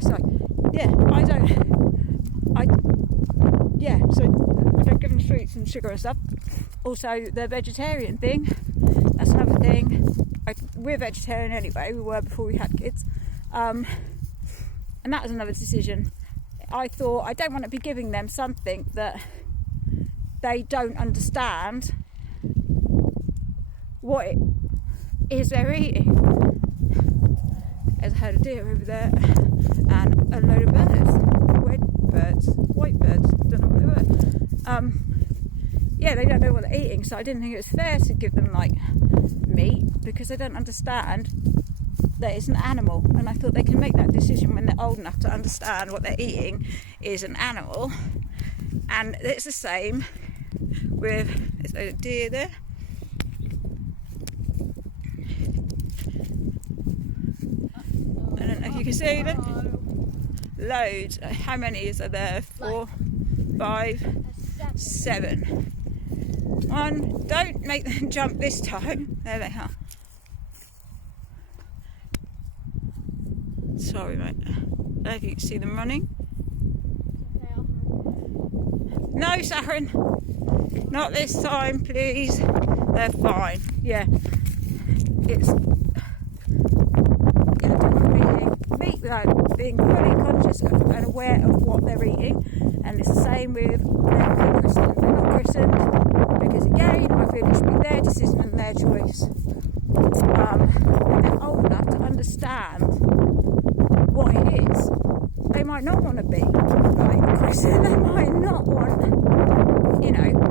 so I don't give them fruits and sugar and stuff. Also, the vegetarian thing, that's another thing. We're vegetarian anyway, we were before we had kids. And that was another decision. I thought, I don't want to be giving them something that they don't understand what it is they're eating. There's a herd of deer over there and a load of birds. White birds, don't know what they were. They don't know what they're eating, so I didn't think it was fair to give them like meat because they don't understand that it's an animal, and I thought they can make that decision when they're old enough to understand what they're eating is an animal. And it's the same with, there's a load of deer there. I don't know if you can see them. Loads. How many is there? 4, 5, 7. One. Don't make them jump this time. There they are. Sorry, mate. I don't know if you can see them running. No, Saharin. Not this time, please. They're fine. Yeah. It's meat without being fully conscious and aware of what they're eating. And it's the same with them christened. They're not christened because, again, I feel it should be their decision and their choice. When they're old enough to understand what it is, they might not want to be like christened. They might not want,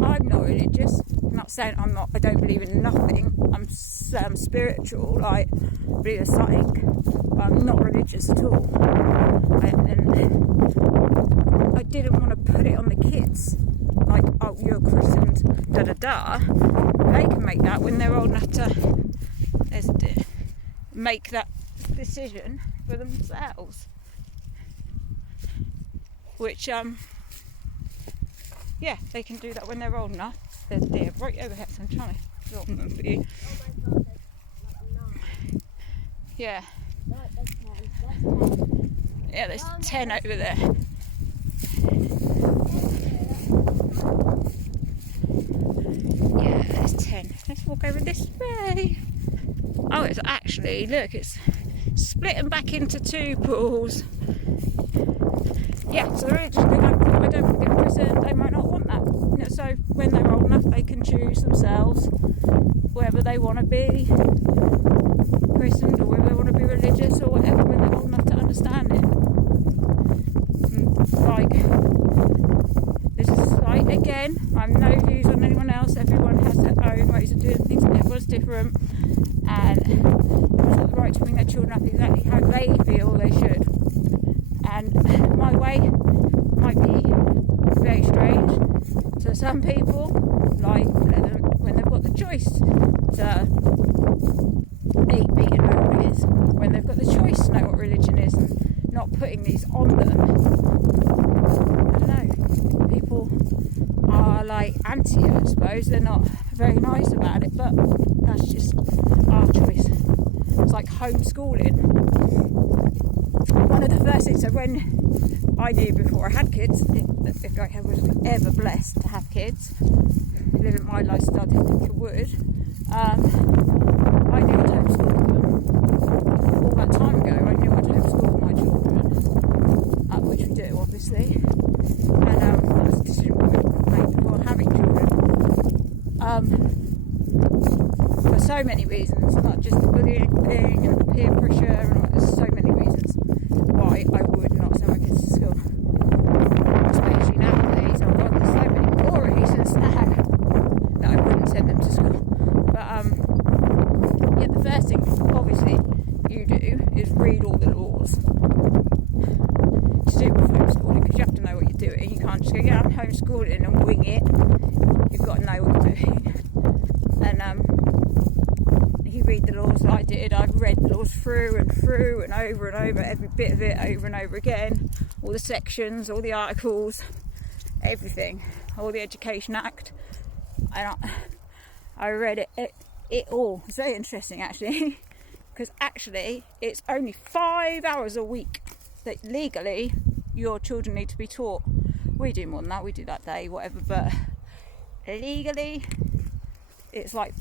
I'm not religious. I'm not saying I don't believe in nothing. I'm spiritual, like, I believe in something, but I'm not religious at all. And I didn't want to put it on the kids, like, oh, you're christened, da-da-da. They can make that when they're old enough to, make that decision for themselves. Which, they can do that when they're old enough. There's a deer right over here, so I'm trying to film them for you. Oh my god, Yeah. there's 10. Yeah, there's 10 over there. Yeah, there's 10. Let's walk over this way. Oh, it's actually, look, it's splitting back into 2 pools. Yeah, so they're just I don't think they're christened, they might not want that. So when they're old enough, they can choose themselves whether they want to be christened or whether they want to be religious or whatever when they're old enough to understand it. This is like, again, I'm no views on anyone else. Everyone has their own ways of doing things and everyone's different. And everyone's got the right to bring their children up exactly how they feel they should. And my way might be very strange to some people, like when they've got the choice to eat meat and know what it is, when they've got the choice to know what religion is and not putting these on them. I don't know, people are like anti it, I suppose. They're not very nice about it, but that's just our choice. It's like homeschooling. One of the first things, so when I knew before I had kids, if I was ever blessed to have kids, living my lifestyle, I didn't think I would, I knew I'd homeschool them. All that time ago, I knew I'd homeschool my children, which we do, obviously. And that was a decision we made before having children. For so many reasons, not just the bullying thing and peer pressure, and there's so many reasons why I would not send my kids to school. Especially nowadays, I've got so many more reasons now that I wouldn't send them to school. But the first thing, obviously, you do is read all the laws. To do with homeschooling, because you have to know what you're doing. You can't just go, I'm homeschooling and wing it. You've got to know what you're doing. And you read the laws. I did. I've read the laws through and over and over, every bit of it over and over again. All the sections, all the articles, everything, all the Education Act. And I read it all. It's very interesting, actually, because actually it's only 5 hours a week that legally your children need to be taught. We do more than that, we do that day, whatever, but legally it's like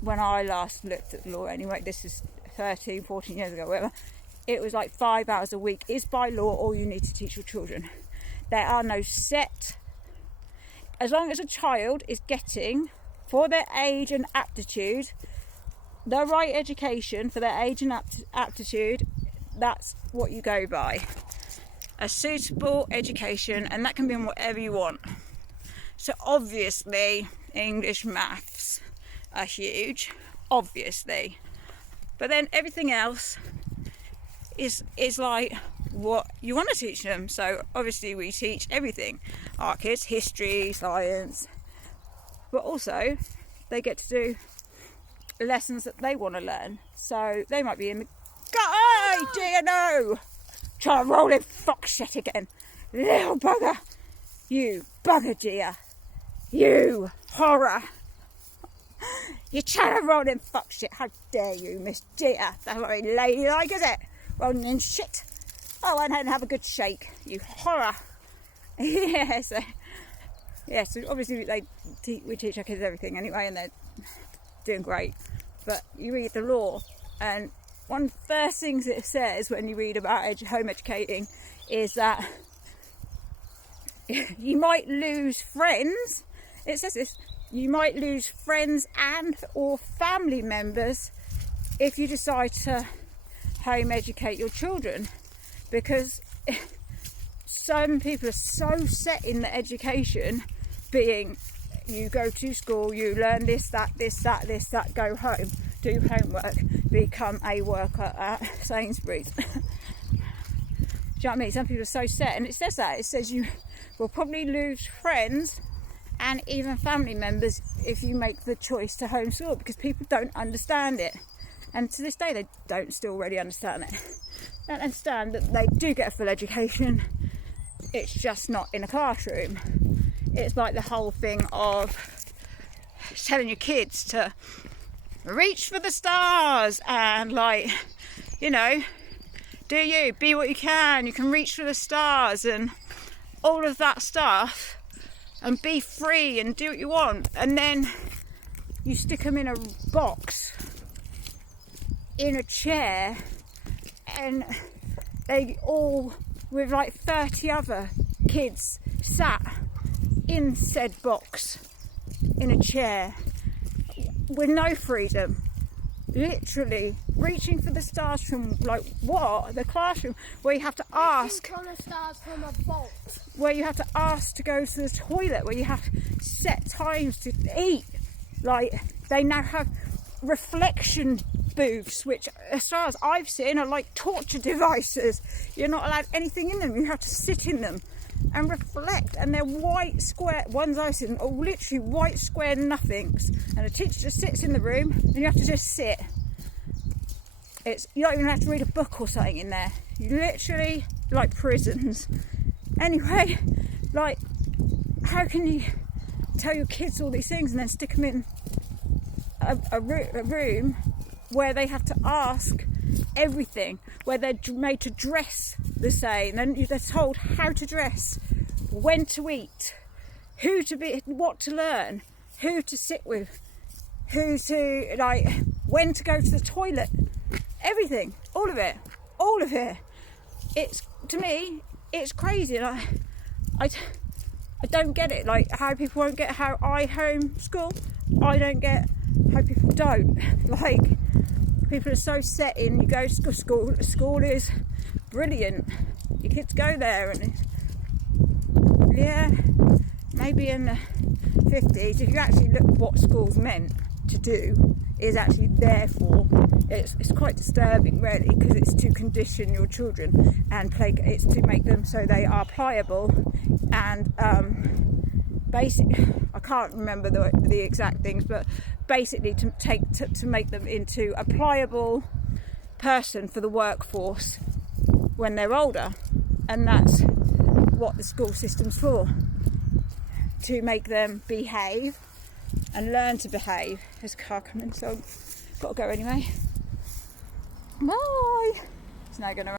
when I last looked at the law anyway, this is 13, 14 years ago, whatever, it was like 5 hours a week is by law all you need to teach your children. There are no set, as long as a child is getting, for their age and aptitude, the right education for their age and aptitude, that's what you go by. A suitable education, and that can be in whatever you want. So obviously English, maths are huge, obviously, but then everything else is like what you want to teach them. So obviously we teach everything, our kids, history, science, but also they get to do lessons that they want to learn. So they might be in the hey dear, no, try to roll in fox shit again, little bugger, you bugger dear, you horror, you're trying to roll in fox shit, how dare you, Miss Dear, that's not very ladylike, is it, rolling in shit, oh, and have a good shake, you horror. So obviously we teach our kids everything anyway, and they're doing great. But you read the law, and one of the first things it says when you read about home educating is that you might lose friends. It says this: you might lose friends and or family members if you decide to home educate your children, because some people are so set in the education being, you go to school, you learn this, that, go home, do homework, become a worker at Sainsbury's. Do you know what I mean? Some people are so set, and it says that. It says you will probably lose friends and even family members if you make the choice to homeschool, because people don't understand it. And to this day, they don't still really understand it. They don't understand that they do get a full education. It's just not in a classroom. It's like the whole thing of telling your kids to reach for the stars and, like, you know, be what you can reach for the stars and all of that stuff, and be free and do what you want, and then you stick them in a box, in a chair, and they all, with like 30 other kids sat in said box in a chair with no freedom, literally reaching for the stars from, like, what, the classroom where you have to ask on the stars from a box, where you have to ask to go to the toilet, where you have set times to eat. Like, they now have reflection booths, which as far as I've seen are like torture devices. You're not allowed anything in them, you have to sit in them and reflect, and they're white square ones I've seen, are literally white square nothings, and a teacher just sits in the room and you have to just sit. You don't even have to read a book or something in there. You literally, like prisons. Anyway, like, how can you tell your kids all these things and then stick them in a room where they have to ask everything, where they're made to dress the same, and they're told how to dress, when to eat, who to be, what to learn, who to sit with, who to, like, when to go to the toilet, everything, all of it. It's, to me, it's crazy, and I don't get it, like, how people won't get how I homeschool. I don't get how people don't. Like, people are so set in, you go to school is brilliant, your kids go there, and yeah, maybe in the 50s, if you actually look what school's meant to do, is actually there for, it's quite disturbing really, because it's to condition your children and it's to make them so they are pliable and I can't remember the exact things, but basically to make them into a pliable person for the workforce when they're older. And that's what the school system's for, to make them behave and learn to behave. There's a car coming, so I've got to go anyway. Bye. It's now going to